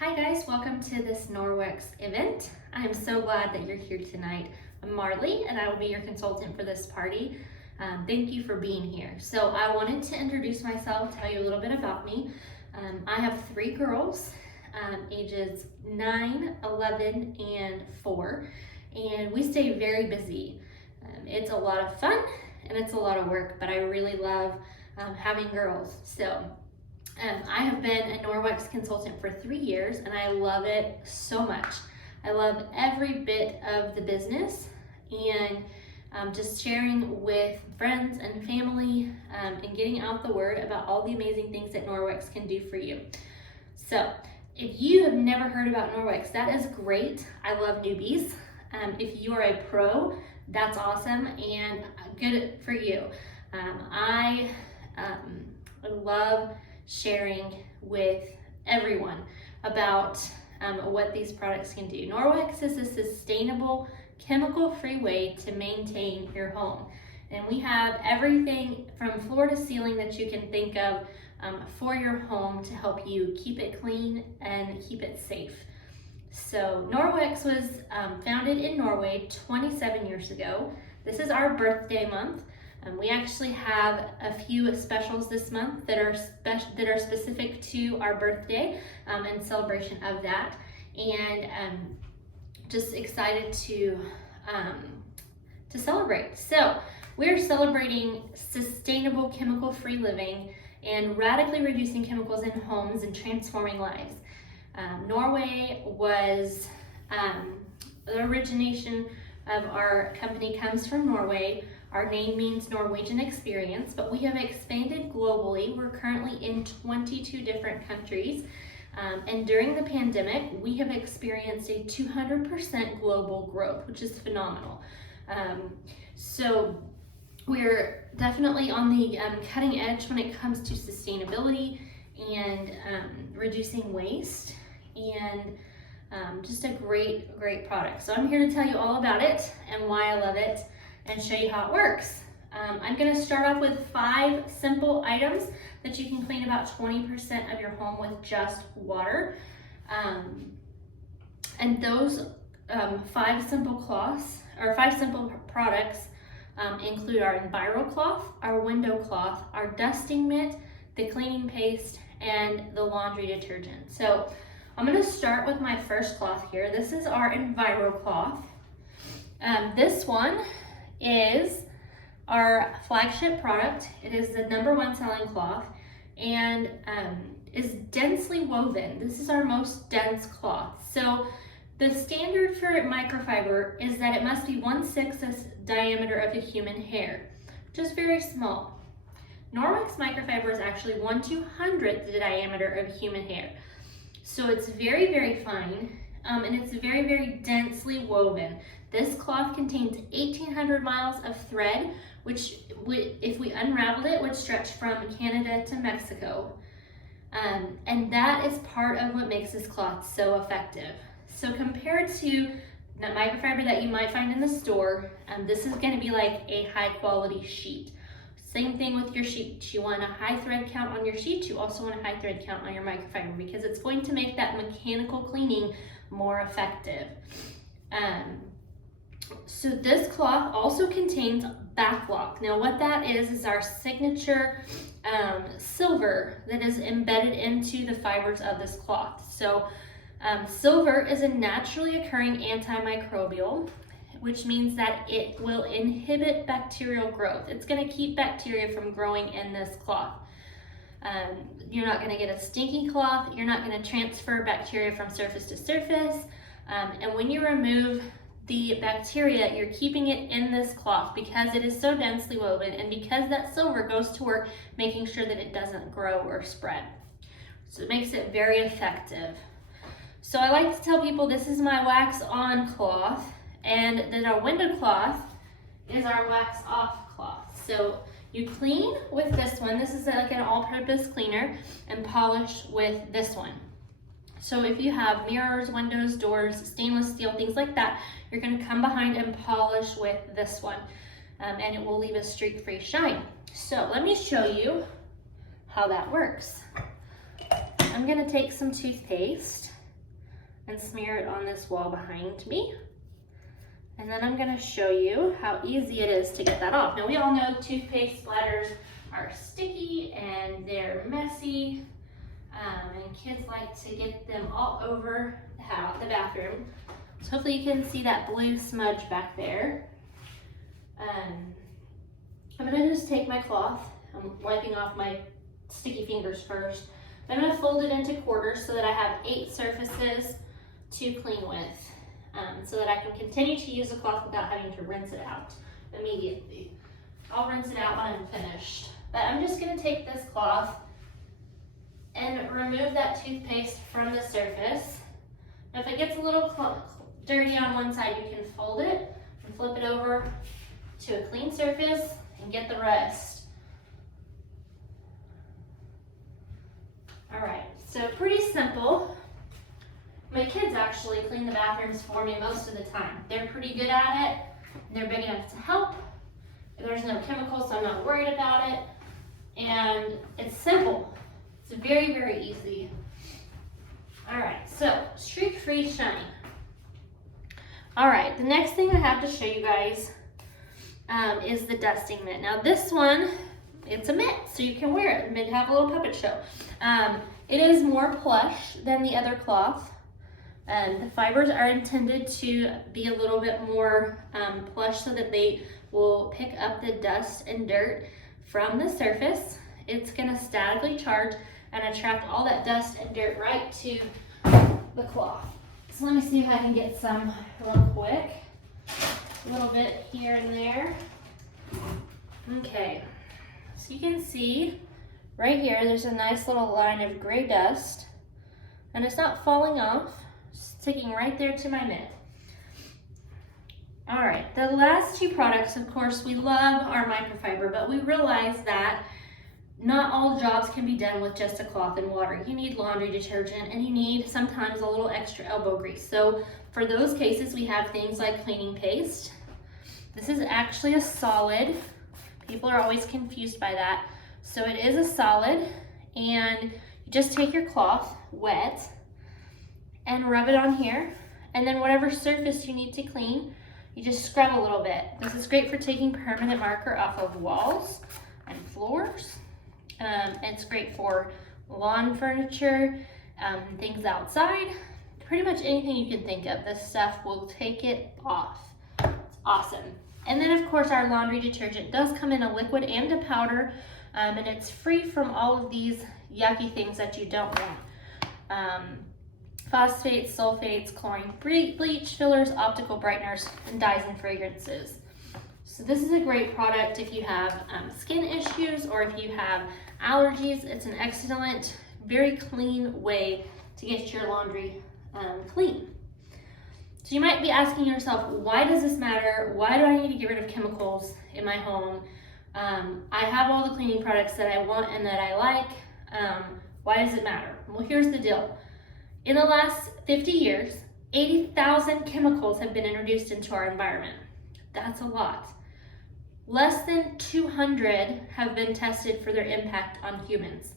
Hi guys, welcome to this Norwex event. I'm so glad that you're here tonight. I'm Marley and I will be your consultant for this party. Thank you for being here. So I wanted to introduce myself, tell you a little bit about me. I have three girls, ages 9, 11, and 4, and we stay very busy. It's a lot of fun and it's a lot of work, but I really love having girls. So I have been a Norwex consultant for 3 years and I love it so much. I love every bit of the business and just sharing with friends and family and getting out the word about all the amazing things that Norwex can do for you. So if you have never heard about Norwex, that is great. I love newbies. If you are a pro, that's awesome and good for you. I love sharing with everyone about what these products can do. Norwex is a sustainable, chemical-free way to maintain your home. And we have everything from floor to ceiling that you can think of for your home to help you keep it clean and keep it safe. So Norwex was founded in Norway 27 years ago. This is our birthday month. We actually have a few specials this month that are specific to our birthday and celebration of that, and just excited to celebrate. So we're celebrating sustainable, chemical-free living and radically reducing chemicals in homes and transforming lives. Norway was the origination of our company comes from Norway. Our name means Norwegian experience, but we have expanded globally. We're currently in 22 different countries. And during the pandemic, we have experienced a 200% global growth, which is phenomenal. So we're definitely on the cutting edge when it comes to sustainability and reducing waste, and just a great product. So I'm here to tell you all about it and why I love it and show you how it works. I'm gonna start off with 5 simple items that you can clean about 20% of your home with just water. And those 5 simple cloths, or 5 simple products include our EnviroCloth, our window cloth, our dusting mitt, the cleaning paste, and the laundry detergent. So I'm gonna start with my first cloth here. This is our EnviroCloth. This one is our flagship product. It is the #1 selling cloth and is densely woven. This is our most dense cloth. So the standard for microfiber is that it must be 1/6 diameter of a human hair, which is very small. Norwex microfiber is actually 1/200 the diameter of human hair. So it's very fine, and it's very densely woven. This cloth contains 1,800 miles of thread, which if we unraveled it, would stretch from Canada to Mexico. And that is part of what makes this cloth so effective. So compared to the microfiber that you might find in the store, this is gonna be like a high quality sheet. Same thing with your sheet. You want a high thread count on your sheet. You also want a high thread count on your microfiber because it's going to make that mechanical cleaning more effective. So this cloth also contains backlock. Now what that is our signature silver that is embedded into the fibers of this cloth. So silver is a naturally occurring antimicrobial, which means that it will inhibit bacterial growth. It's gonna keep bacteria from growing in this cloth. You're not gonna get a stinky cloth. You're not gonna transfer bacteria from surface to surface. And when you remove the bacteria, you're keeping it in this cloth because it is so densely woven and because that silver goes to work making sure that it doesn't grow or spread. So it makes it very effective. So I like to tell people this is my wax on cloth, and then our window cloth is our wax off cloth. So you clean with this one. This is like an all-purpose cleaner, and polish with this one. So if you have mirrors, windows, doors, stainless steel, things like that, you're gonna come behind and polish with this one, and it will leave a streak-free shine. So let me show you how that works. I'm gonna take some toothpaste and smear it on this wall behind me. And then I'm gonna show you how easy it is to get that off. Now we all know toothpaste splatters are sticky and they're messy, and kids like to get them all over the bathroom. So hopefully you can see that blue smudge back there. I'm gonna just take my cloth, I'm wiping off my sticky fingers first. I'm gonna fold it into quarters so that I have 8 surfaces to clean with, so that I can continue to use the cloth without having to rinse it out immediately. I'll rinse it out when I'm finished. But I'm just gonna take this cloth and remove that toothpaste from the surface. Now if it gets a little dirty on one side, you can fold it and flip it over to a clean surface and get the rest. All right, so pretty simple. My kids actually clean the bathrooms for me most of the time. They're pretty good at it. They're big enough to help. There's no chemicals, so I'm not worried about it. And it's simple. It's very, very easy. All right, so streak-free shine. All right, the next thing I have to show you guys is the dusting mitt. Now this one, it's a mitt, so you can wear it. The mitt have a little puppet show. It is more plush than the other cloth. The fibers are intended to be a little bit more plush so that they will pick up the dust and dirt from the surface. It's gonna statically charge and attract all that dust and dirt right to the cloth. So let me see if I can get some real quick. A little bit here and there. Okay, so you can see right here, there's a nice little line of gray dust and it's not falling off, sticking right there to my mitt. All right, the last 2 products, of course, we love our microfiber, but we realize that not all jobs can be done with just a cloth and water. You need laundry detergent and you need sometimes a little extra elbow grease. So for those cases, we have things like cleaning paste. This is actually a solid. People are always confused by that. So it is a solid, and you just take your cloth wet and rub it on here. And then whatever surface you need to clean, you just scrub a little bit. This is great for taking permanent marker off of walls and floors. It's great for lawn furniture, things outside, pretty much anything you can think of. This stuff will take it off. It's awesome. And then of course our laundry detergent does come in a liquid and a powder, and it's free from all of these yucky things that you don't want. Phosphates, sulfates, chlorine, bleach, fillers, optical brighteners, and dyes and fragrances. So this is a great product if you have skin issues or if you have allergies. It's an excellent, very clean way to get your laundry clean. So you might be asking yourself, why does this matter? Why do I need to get rid of chemicals in my home? I have all the cleaning products that I want and that I like. Why does it matter? Well, here's the deal. In the last 50 years, 80,000 chemicals have been introduced into our environment. That's a lot. Less than 200 have been tested for their impact on humans.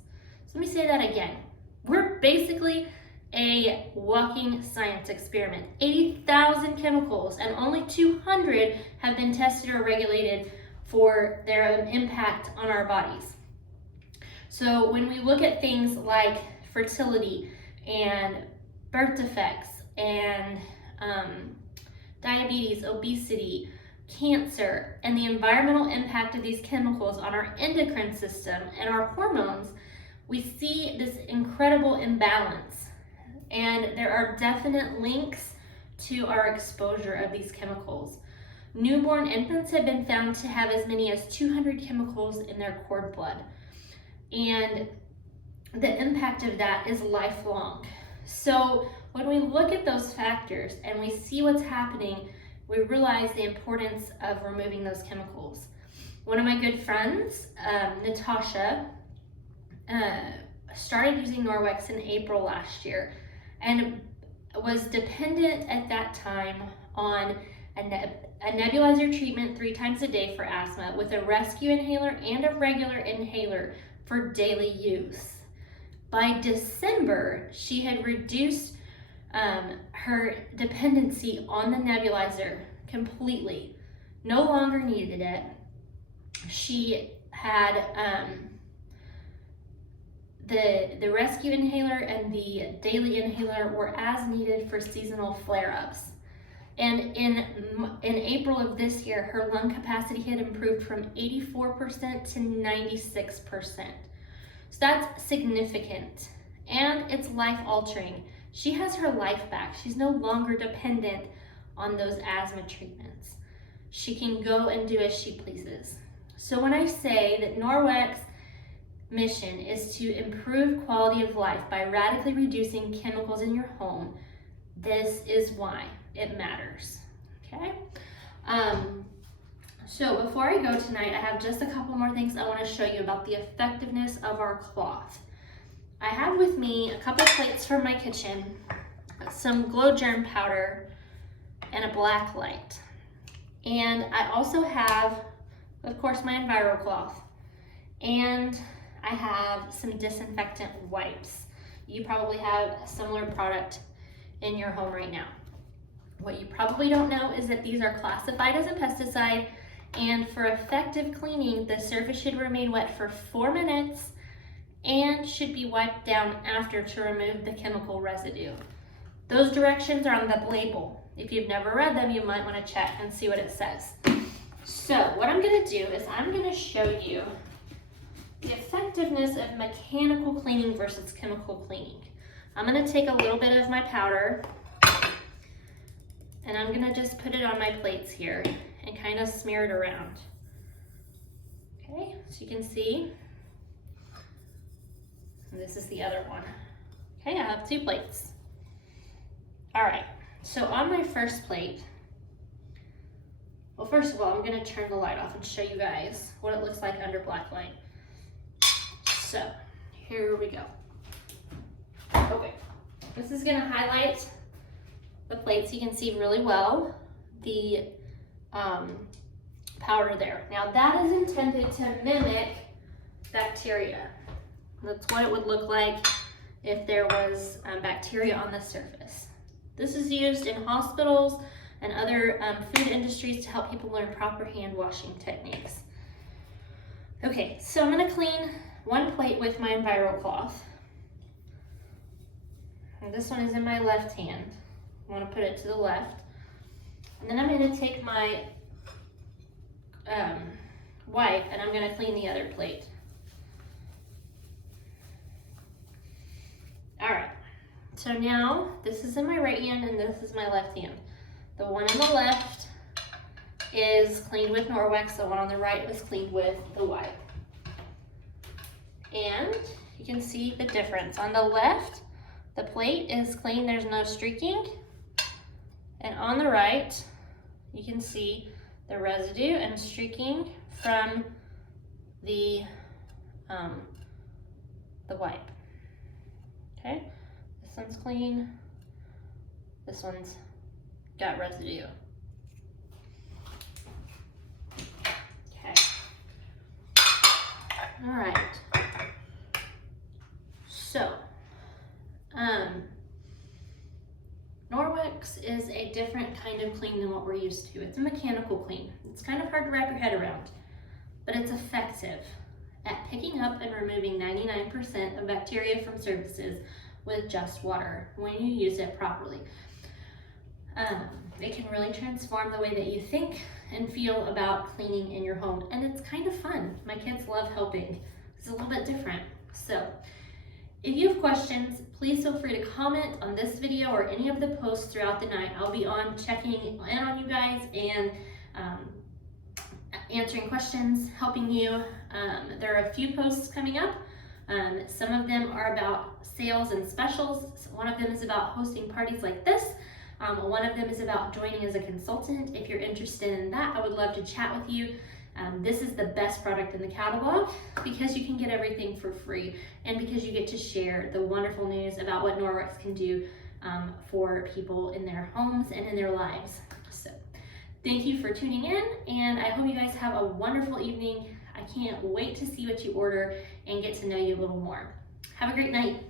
So let me say that again. We're basically a walking science experiment. 80,000 chemicals and only 200 have been tested or regulated for their impact on our bodies. So when we look at things like fertility and birth defects and diabetes, obesity, cancer, and the environmental impact of these chemicals on our endocrine system and our hormones, we see this incredible imbalance. And there are definite links to our exposure of these chemicals. Newborn infants have been found to have as many as 200 chemicals in their cord blood. And the impact of that is lifelong. So when we look at those factors and we see what's happening, we realize the importance of removing those chemicals. One of my good friends, Natasha, started using Norwex in April last year and was dependent at that time on a nebulizer treatment 3 times a day for asthma with a rescue inhaler and a regular inhaler for daily use. By December, she had reduced her dependency on the nebulizer completely. No longer needed it. She had the rescue inhaler and the daily inhaler were as needed for seasonal flare-ups. And in April of this year, her lung capacity had improved from 84% to 96%. So that's significant, and it's life-altering. She has her life back. She's no longer dependent on those asthma treatments. She can go and do as she pleases. So when I say that Norwec's mission is to improve quality of life by radically reducing chemicals in your home, this is why it matters, okay? So before I go tonight, I have just a couple more things I want to show you about the effectiveness of our cloth. I have with me a couple plates from my kitchen, some glow germ powder, and a black light. And I also have, of course, my EnviroCloth, and I have some disinfectant wipes. You probably have a similar product in your home right now. What you probably don't know is that these are classified as a pesticide, and for effective cleaning, the surface should remain wet for 4 minutes and should be wiped down after to remove the chemical residue. Those directions are on the label. If you've never read them, you might want to check and see what it says. So what I'm going to do is I'm going to show you the effectiveness of mechanical cleaning versus chemical cleaning. I'm going to take a little bit of my powder and I'm going to just put it on my plates here and kind of smear it around. Okay, so you can see, and this is the other one. Okay, I have 2 plates. All right, so on my first plate, well, first of all, I'm going to turn the light off and show you guys what it looks like under black light. So here we go. Okay, this is going to highlight the plate so you can see really well the powder there. Now that is intended to mimic bacteria. That's what it would look like if there was bacteria on the surface. This is used in hospitals and other food industries to help people learn proper hand washing techniques. Okay, so I'm going to clean one plate with my EnviroCloth. And this one is in my left hand. I want to put it to the left. And then I'm going to take my wipe and I'm going to clean the other plate. All right, so now this is in my right hand and this is my left hand. The one on the left is cleaned with Norwex, the one on the right was cleaned with the wipe. And you can see the difference. On the left, the plate is clean, there's no streaking. And on the right, you can see the residue and streaking from the wipe. Okay, this one's clean, this one's got residue. Okay, all right. So, Norwex is a different kind of clean than what we're used to. It's a mechanical clean. It's kind of hard to wrap your head around, but it's effective at picking up and removing 99% of bacteria from surfaces with just water when you use it properly. It can really transform the way that you think and feel about cleaning in your home, and it's kind of fun. My kids love helping. It's a little bit different. So if you have questions, please feel free to comment on this video or any of the posts throughout the night. I'll be on checking in on you guys and answering questions, helping you. There are a few posts coming up. Some of them are about sales and specials. One of them is about hosting parties like this. One of them is about joining as a consultant. If you're interested in that, I would love to chat with you. This is the best product in the catalog because you can get everything for free and because you get to share the wonderful news about what Norwex can do for people in their homes and in their lives. So thank you for tuning in, and I hope you guys have a wonderful evening. I can't wait to see what you order and get to know you a little more. Have a great night.